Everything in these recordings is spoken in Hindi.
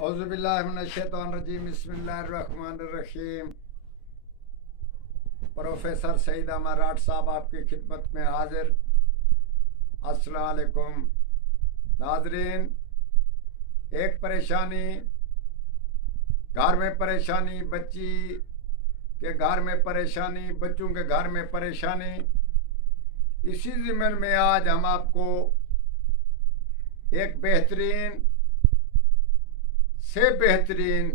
औज़ुबिल्लाहिमिनश्शैतानिर्रजीम बिस्मिल्लाहिर्रहमानिर्रहीम। प्रोफेसर सईद अहमद राठ साहब आपकी खिदमत में हाजिर। अस्सलाम वालेकुम नाज़रीन। एक परेशानी, घर में परेशानी, बच्ची के घर में परेशानी, बच्चों के घर में परेशानी, इसी ज़िम्न में आज हम आपको एक बेहतरीन से बेहतरीन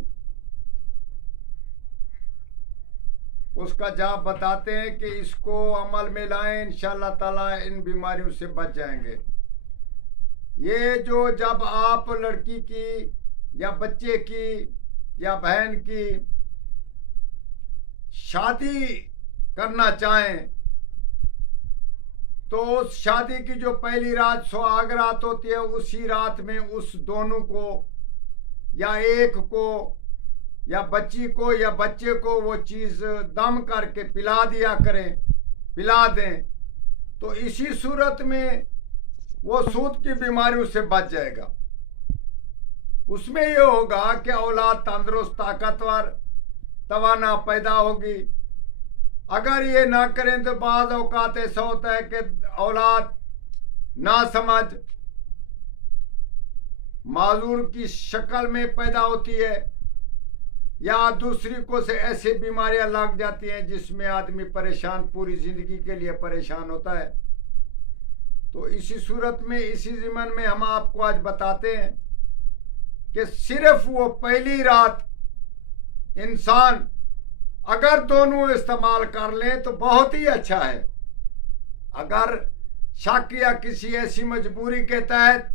उसका जवाब बताते हैं कि इसको अमल में लाएं, इंशाअल्लाह ताला इन बीमारियों से बच जाएंगे। ये जो जब आप लड़की की या बच्चे की या बहन की शादी करना चाहें तो उस शादी की जो पहली रात सुहाग रात होती है, उसी रात में उस दोनों को या एक को या बच्ची को या बच्चे को वो चीज़ दम करके पिला दिया करें, पिला दें, तो इसी सूरत में वो सूद की बीमारियों से बच जाएगा। उसमें ये होगा कि औलाद तंदुरुस्त, ताकतवर, तवाना पैदा होगी। अगर ये ना करें तो बाज़ औक़ात ऐसा होता है कि औलाद ना समझ, माजूर की शक्ल में पैदा होती है या दूसरी को से ऐसी बीमारियां लग जाती हैं जिसमें आदमी परेशान, पूरी जिंदगी के लिए परेशान होता है। तो इसी सूरत में, इसी ज़िम्न में हम आपको आज बताते हैं कि सिर्फ वो पहली रात इंसान अगर दोनों इस्तेमाल कर लें तो बहुत ही अच्छा है। अगर शक या किसी ऐसी मजबूरी के तहत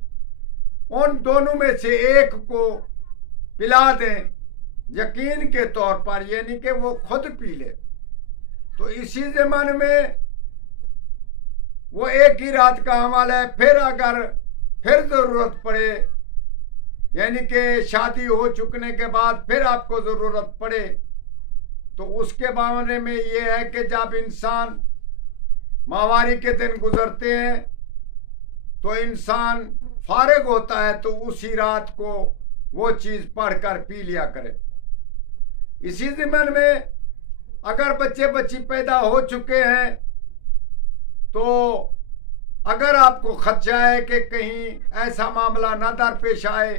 उन दोनों में से एक को पिला दें, यकीन के तौर पर, ये नहीं कि वो खुद पी ले, तो इसी ज़माने में वो एक ही रात का अमल है। फिर अगर फिर ज़रूरत पड़े, यानी कि शादी हो चुकने के बाद फिर आपको ज़रूरत पड़े, तो उसके बारे में ये है कि जब इंसान माहवारी के दिन गुजरते हैं तो इंसान फारिग होता है, तो उसी रात को वो चीज़ पढ़कर पी लिया करे। इसी ज़िम्न में अगर बच्चे बच्ची पैदा हो चुके हैं तो अगर आपको खदशा है कि कहीं ऐसा मामला ना दरपेश आए,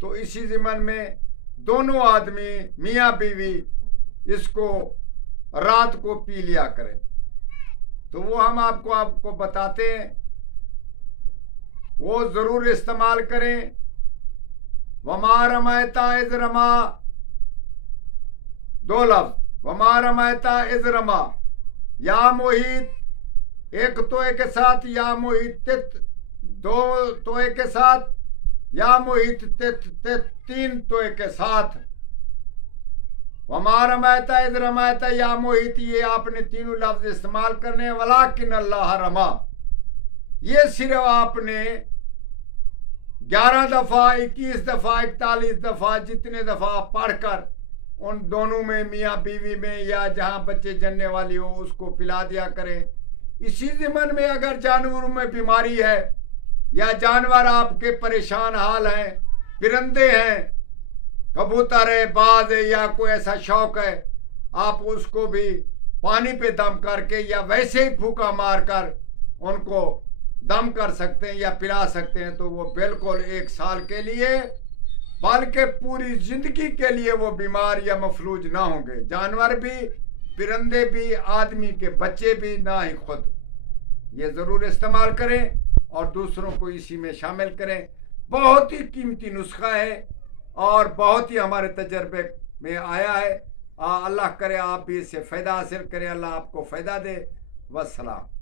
तो इसी ज़िम्न में दोनों आदमी मियाँ बीवी इसको रात को पी लिया करें। तो वो हम आपको बताते हैं, वो ज़रूर इस्तेमाल करें। वमा रमैता इज़ रमा, दो लफ्ज़, वमा रमैता इज़ रमा, या मोहित एक तोए के साथ, या मोहित तित दो तोए के साथ, या मोहित तित तित तीन तोए के साथ। वमा रमैता इज़ रमैता या मोहित, ये आपने तीनों लफ्ज़ इस्तेमाल करने। वलाकिन अल्लाह रमा, ये सिर्फ आपने 11 दफ़ा, 21 दफ़ा, 41 दफ़ा, जितने दफ़ा पढ़कर उन दोनों में, मियाँ बीवी में या जहाँ बच्चे जन्ने वाली हो, उसको पिला दिया करें। इसी ज़िम्न में अगर जानवरों में बीमारी है या जानवर आपके परेशान हाल हैं, परिंदे हैं, कबूतर है, बाज है, या कोई ऐसा शौक है, आप उसको भी पानी पे दम करके या वैसे ही फूका मारकर उनको दम कर सकते हैं या पिला सकते हैं, तो वो बिल्कुल 1 साल के लिए, बल्कि पूरी जिंदगी के लिए वो बीमार या मफलूज ना होंगे। जानवर भी, परिंदे भी, आदमी के बच्चे भी, ना ही खुद। ये ज़रूर इस्तेमाल करें और दूसरों को इसी में शामिल करें। बहुत ही कीमती नुस्खा है और बहुत ही हमारे तजर्बे में आया है। अल्लाह करे आप भी इससे फ़ायदा हासिल करें, अल्लाह आपको फ़ायदा दे। वस्सलाम।